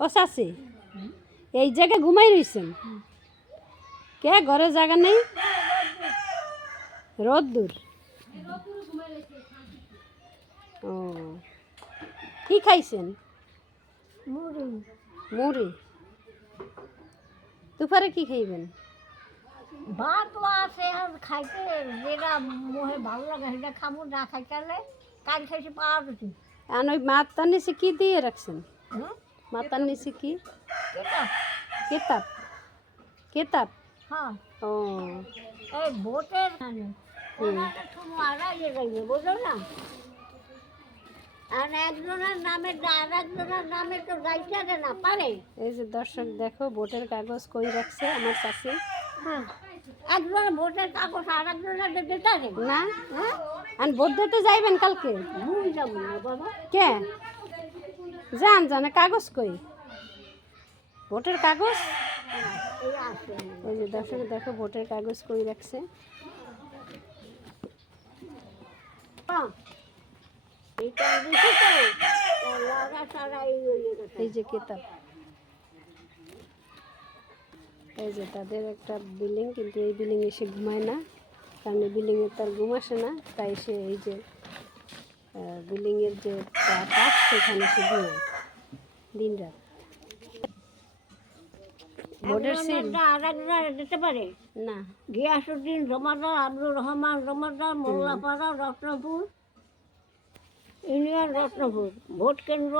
ও চাচি এই জায়গায় ঘুমাই রইছেন কে ঘরে জায়গা নেই রোদ দূর ও কি খাইছেন মুড়ি মুড়ি দুপুরে কি খাইবেন ভাত আছে আর খাইতে যেটা মোহে ভালো লাগে সেটা খাবো না খাইতে হলে কাল খাইছি পাওয়া যাচ্ছে আর ওই মাথার নিচে কি দিয়ে রাখছেন হ্যাঁ মাথার নিচে কি কেটা কেতাব কেতাব হ্যাঁ ও এই ভোটের ওনাটা তুমি আড়াইয়ে যাইবে বুঝো না আর একজনের নামে আর একজনের নামে তো যাইতে না পারে এই যে দর্শক দেখো ভোটের কাগজ কই রাখছে আমার চাচি হ্যাঁ একজনের ভোটের কাগজ আর একজনের দিতে পারে না হ্যাঁ আর ভোট দিতে যাইবেন কালকে ভুল যাবো না বাবা কে যান জানে কাগজ কই ভোটের কাগজ এই আসে এই যে দর্শক দেখো ভোটের কাগজ কই রাখছে এইটা দিছি তো লাগা সারা এই এই যে কেতাব এই যে তাদের একটা বিল্ডিং কিন্তু এই বিল্ডিং এসে ঘুমায় না কারণ এই বিল্ডিংয়ে তার ঘুম আসে না তাই সে এই যে বিল্ডিংয়ের যে পাশ সেখানে সে ঘুমায় দিন রাত ভোটের সিল আর একজন দিতে পারে না গিয়াসুদ্দিন জমাদার আব্দুর রহমান জমাদার মোল্লাপাড়া রত্নপুর ইউনিয়ন রত্নপুর ভোট কেন্দ্র